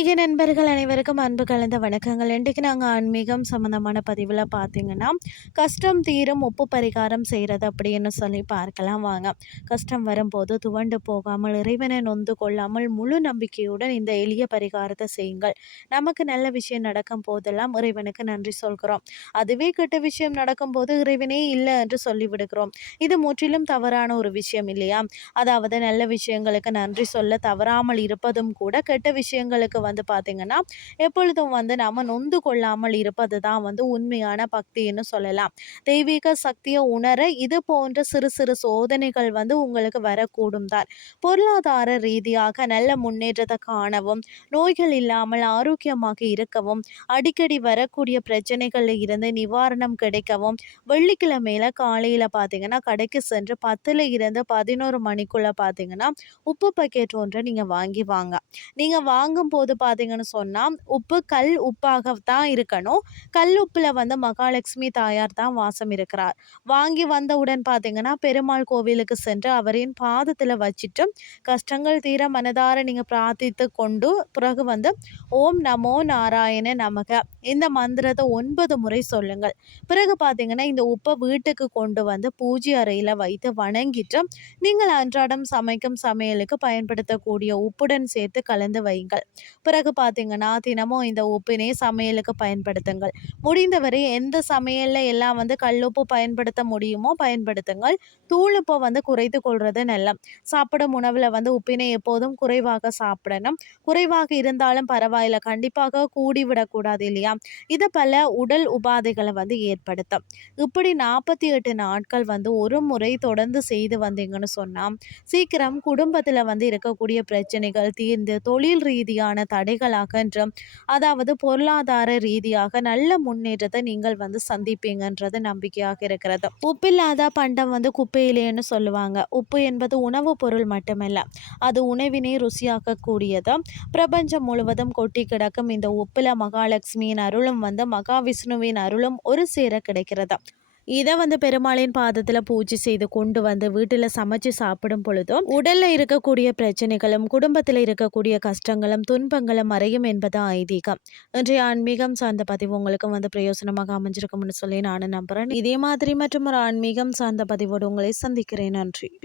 ஆன்மீக நண்பர்கள் அனைவருக்கும் அன்பு கலந்த வணக்கங்கள். இன்றைக்கு நாங்கள் ஆன்மீகம் சம்மந்தமான பதிவில் பார்த்தீங்கன்னா கஷ்டம் தீரும் உப்பு பரிகாரம் செய்கிறது அப்படின்னு சொல்லி பார்க்கலாம். வாங்க. கஷ்டம் வரும்போது துவண்டு போகாமல் இறைவனை நொந்து கொள்ளாமல் முழு நம்பிக்கையுடன் இந்த எளிய பரிகாரத்தை செய்யுங்கள். நமக்கு நல்ல விஷயம் நடக்கும் போதெல்லாம் இறைவனுக்கு நன்றி சொல்கிறோம். அதுவே கெட்ட விஷயம் நடக்கும்போது இறைவனே இல்லை என்று சொல்லிவிடுகிறோம். இது முற்றிலும் தவறான ஒரு விஷயம் இல்லையா? அதாவது நல்ல விஷயங்களுக்கு நன்றி சொல்ல தவறாமல் இருப்பதும் கூட கெட்ட விஷயங்களுக்கு வந்து பார்த்திங்கன்னா எப்பொழுதும் வந்து நாம் நொந்து கொள்ளாமல் இருப்பது தான் வந்து உண்மையான பக்தின்னு சொல்லலாம். தெய்வீக சக்தியை உணர இது போன்ற சிறு சிறு சோதனைகள் வந்து உங்களுக்கு வரக்கூடும் தான். பொருளாதார ரீதியாக நல்ல முன்னேற்றத்தை காணவும் நோய்கள் இல்லாமல் ஆரோக்கியமாக இருக்கவும் அடிக்கடி வரக்கூடிய பிரச்சனைகளில் இருந்து நிவாரணம் கிடைக்கவும் வெள்ளிக்கிழமையில காலையில் பார்த்தீங்கன்னா கடைக்கு சென்று பத்தில் இருந்து பதினோரு மணிக்குள்ளே பார்த்தீங்கன்னா உப்பு பக்கெட் ஒன்றை நீங்கள் வாங்கி வாங்க. நீங்கள் வாங்கும் போது பார்த்தீங்கன்னு சொன்னால் உப்பு கல் உப்பாகத்தான் இருக்கணும். கல் உப்பில் வந்து மகாலட்சுமி தாயார் தான் வாசம் இருக்கிறார். வாங்கி வந்தவுடன் பார்த்தீங்கன்னா பெருமாள் கோவிலுக்கு சென்று அவரின் பாதத்தில் வச்சுட்டு கஷ்டங்கள் தீர மனதார நீங்கள் பிரார்த்தித்து கொண்டு பிறகு வந்து ஓம் நமோ நாராயண நமக. இந்த மந்திரத்தை ஒன்பது முறை சொல்லுங்கள். பிறகு பார்த்தீங்கன்னா இந்த உப்பை வீட்டுக்கு கொண்டு வந்து பூஜை அறையில் வைத்து வணங்கிட்டு நீங்கள் அன்றாடம் சமைக்கும் சமையலுக்கு பயன்படுத்தக்கூடிய உப்புடன் சேர்த்து கலந்து வையுங்கள் பிறகு பார்த்தீங்கன்னா தினமும் இந்த உப்பினை சமையலுக்கு பயன்படுத்துங்கள். முடிந்தவரை எந்த சமையலில் எல்லாம் வந்து கல்லுப்பு பயன்படுத்த முடியுமோ பயன்படுத்துங்கள். தூளுப்பை வந்து குறைத்து கொள்வது நல்ல சாப்பிடும் உணவில் வந்து உப்பினை எப்போதும் குறைவாக சாப்பிடணும். குறைவாக இருந்தாலும் பரவாயில்ல கண்டிப்பாக கூடிவிடக்கூடாது இல்லையா? இது பல உடல் உபாதைகளை வந்து ஏற்படுத்தும். இப்படி நாற்பத்தி எட்டு நாட்கள் வந்து ஒரு முறை தொடர்ந்து செய்து வந்தீங்கன்னு சொன்னால் சீக்கிரம் குடும்பத்தில் வந்து இருக்கக்கூடிய பிரச்சனைகள் தீர்ந்து தொழில் ரீதியான தடைகள் அதாவது பொருளாதார ரீதியாக நல்ல முன்னேற்றத்தை நீங்கள் வந்து சந்திப்பீங்கன்றது நம்பிக்கையாக இருக்கிறது. உப்பில்லாத பண்டம் வந்து குப்பையிலேன்னு சொல்லுவாங்க. உப்பு என்பது உணவுப் பொருள் மட்டுமல்ல அது உணவினை ருசியாக்கக்கூடியது. பிரபஞ்சம் முழுவதும் கொட்டி கிடக்கும் இந்த உப்பில மகாலட்சுமியின் அருளும் வந்து மகாவிஷ்ணுவின் அருளும் ஒரு சேர கிடைக்கிறது. இதை வந்து பெருமாளின் பாதத்தில் பூஜை செய்து கொண்டு வந்து வீட்டில் சமைச்சு சாப்பிடும் பொழுதும் உடலில் இருக்கக்கூடிய பிரச்சனைகளும் குடும்பத்தில் இருக்கக்கூடிய கஷ்டங்களும் துன்பங்களும் மறையும் என்பது ஐதீகம். இன்றைய ஆன்மீகம் சார்ந்த பதிவு உங்களுக்கு வந்து பிரயோசனமாக அமைஞ்சிருக்கும்னு சொல்லி நானும் நம்புகிறேன் இதே மாதிரி மற்றும் ஒரு ஆன்மீகம் சார்ந்த பதிவோடு உங்களை சந்திக்கிறேன். நன்றி.